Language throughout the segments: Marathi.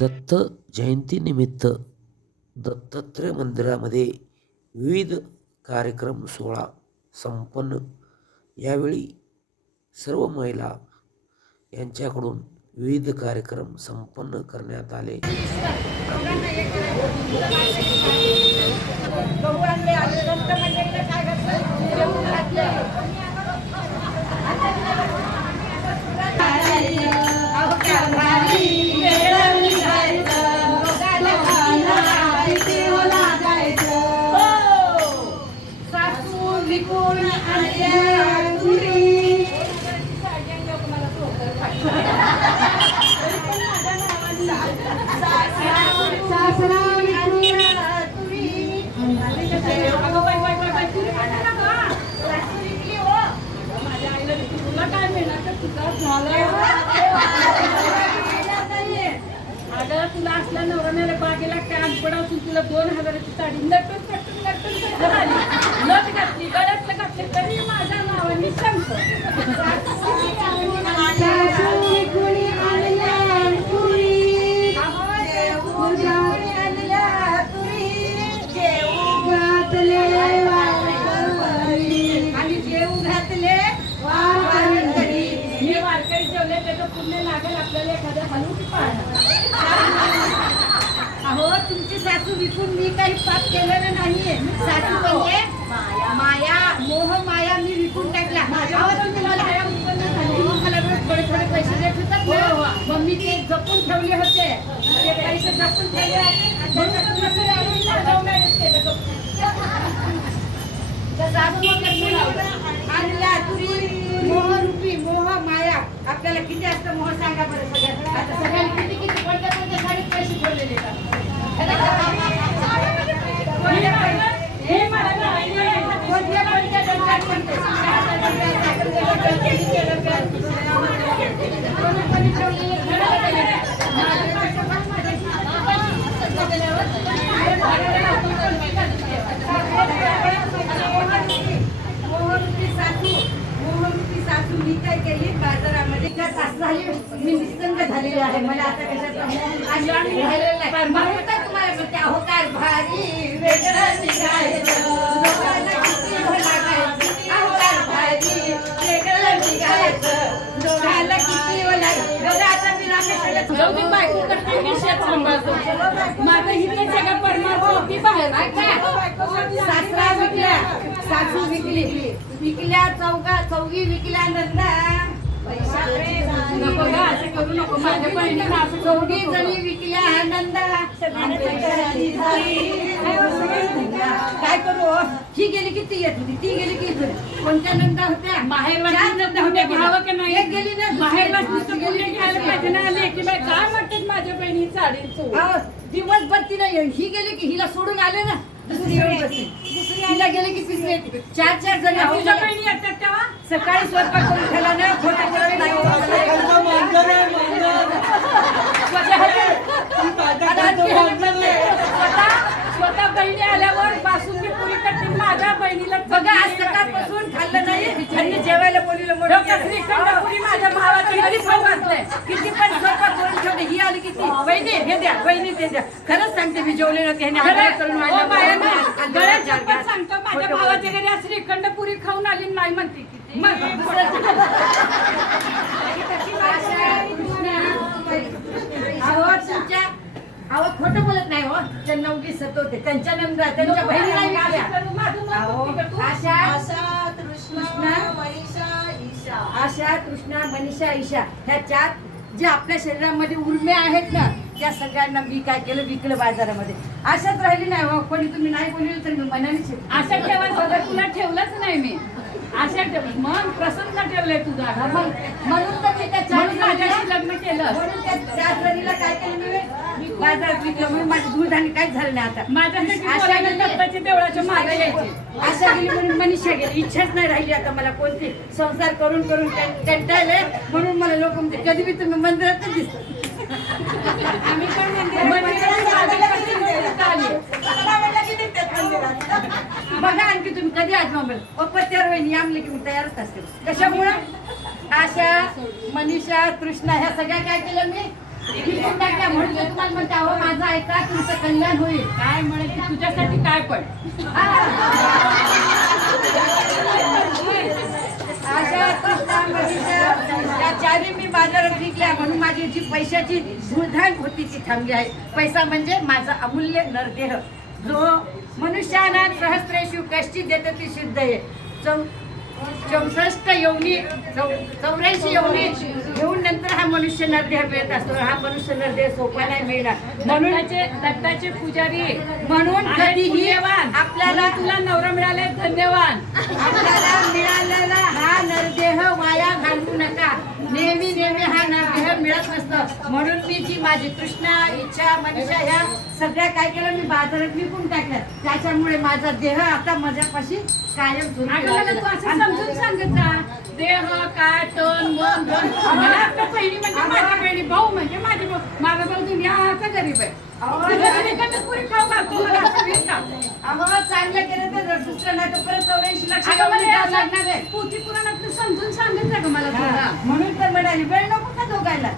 दत्त जयंतीनिमित्त दत्तात्रय मंदिरामध्ये विविध कार्यक्रम सोहळा संपन्न. यावेळी सर्व महिला यांच्याकडून विविध कार्यक्रम संपन्न करण्यात आले. दोन हजाराची साडी. नटून नटून नटून नटून आली नथ घातली गळ्यातलं घातली. तरी माझ्या नावाने सांगतो. आणि जेव घातले हे वारकरी जेवले त्याचं पुण्य लागेल आपल्याला एखाद्या हलू पाहणं अहो तुमची सासू विकून मी काही पाप केलेलं नाहीये. सासू म्हणजे माया. मोह माया मी विकून टाकला. मला रोज थोडे थोडे पैसे देत होतात ना. मग मी ते जपून ठेवले होते. ते पैसे जपून ठेवले म्हणून तर तुरी मोहरूपी मोह माया. आपल्याला किती असतं मोह सांगा बरं सगळ्या आता सगळ्यांनी किती किती कोणत्या पैसे ठेवलेले हे झालेली आहे. मला आता कशात माझं हिथं सगळं परमार्थ होती बाहेर सासरा विकल्या. सासू विकली. विकल्या चौघा चौघी विकल्या नंतर नको गं, असं करू नको माझ्या बहिणीला असं करू चौघी नको. जणी विकल्या आनंदा काय करू? हो? ही गेली की ती येत होती ती गेली की इथं. कोणत्या नंदा होत्या? चार नंदा होत्या घ्यावं की नाही? एक गेली ना गेली. घ्यायला पाहिजे ना आले की काय म्हणतात माझ्या बहिणी साडी दिवसभर तिला ही गेली की हिला सोडून आले ना दुसरी येऊन तिला गेली की येते. चार चार जणी तुझ्या तुझ्या बहिणी येतात तेव्हा? सकाळी स्वयंपाक करून ठेवला ना खोटं बोलत नाही स्वतः स्वतः स्वतः बहिणी आल्यावर बासुंदी पुरी करतील माझ्या बहिणीला बघा. आणि जेवायला बोलवलं म्हणून डोक्यात श्रीखंड पुरी माझ्या भावाच्या घरी खाऊ घातलंय? किती पण स्वयंपाक करून ठेवले? ही आली किती? वहिनी हे द्या वहिनी ते द्या. खरंच सांगते मी जेवले नव्हते ह्याने आग्रह करून हो, माझ्या भावाला गळ्यात सांगतो माझ्या खोटं भावाच्या बोलत घरी आज श्रीखंड पुरी खाऊन आली आणि नाही म्हणते किती मग अहो तुमच्या अहो खोटं बोलत नाही हो. त्यांना उगी सतवते त्यांच्या नंदा त्यांच्या बहिणीला आशा आशा कृष्णा मनीषा ईशा ह्या चार जे आपल्या शरीरामध्ये उर्मे आहेत ना त्या सगळ्यांना मी काय केलं? विकलं बाजारामध्ये. अशाच राहिली नाही हो. कोणी तुम्ही नाही बोलले तर मी मनाने. आशा तर तुला ठेवलंच नाही मी. ठेव मन प्रसन्न ठेवलंय तुझा म्हणून तर मी त्या म्हणून माझ्याशी लग्न केलं. म्हणून त्या चार जणीला काय केलं मी? बाजारात विकलं. म्हणून माझं दूध आणि काहीच झालं नाही आता. माझ्यासाठी बोलायला गेली. दत्ताच्या देवळाच्या मागे यायची. आशा गेली म्हणून मनीषा गेली. इच्छाच नाही राहिली आता मला कोणती. संसार करून करून कं- कंटाळले म्हणून मला लोक म्हणते कधी बी तुम्ही मंदिरातच दिसत. आम्ही पण आली. बघा आणखी तुम्ही कधी आज मोबाईल पत्त्यावर वहिनी आमले की मी तयारच असते. कशामुळं? आशा मनीषा कृष्णा ह्या सगळ्या काय केलं मी? टाकल्या म्हणून तर तुम्हाला म्हणते अहो माझं ऐका तुमचं कल्याण होईल. काय तुझ्यासाठी काय पण? चारी मी बाजारात विकल्या म्हणून माझी जी पैशाची धुळधाण होती ती थांबली आहे. पैसा म्हणजे माझा अमूल्य नरदेह. जो मनुष्याना सहस्रेशु कष्टी देत ती सिद्ध आहे चौ चौसष्ट येवनी चौऱ्याऐंशी येवनी घेऊन नंतर हा मनुष्य नरदेह मिळत असतो हा मनुष्य नरदेह सोपा नाही मिळणार. म्हणून दत्ताचे पुजारी म्हणून कधीही. आपल्याला तुला नवरा मिळाले धन्यवाद आपल्याला मिळालेला हा नरदेह वाया घालवू नका नेहमी नेहमी हा नरदेह मिळत नसतं म्हणून मी जी माझी तृष्णा इच्छा मनीषा ह्या सगळ्या काय केलं मी बाजारात विकून टाकल्या. त्याच्यामुळे माझा देह आता माझ्यापाशी कायम समजून सांगत जा. देह काय तन मन मला आपल्या बहिणी म्हणजे माझी बहिणी भाऊ म्हणजे माझी भाऊ. माझा भाऊ दुनियाचा गरीब आहे. तुझ्या पुरी खाऊ घालतो मला असं वीस का? अहो चांगलं केलं तर दुसरं नाही तर परत चौऱ्याऐंशी लक्ष अगं मला द्यावं हे लागणार आहे पोथी पुराणातलं समजून सांगत जा गं मला हा, थोडा म्हणून तर म्हणाली वेळ नको का दोघायला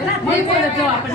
रात्री बोलत जाऊ आपण दोघं देवाला त्याच्यामुळे तर म्हणते रात्री साधू संतांच्या गप्पा मारत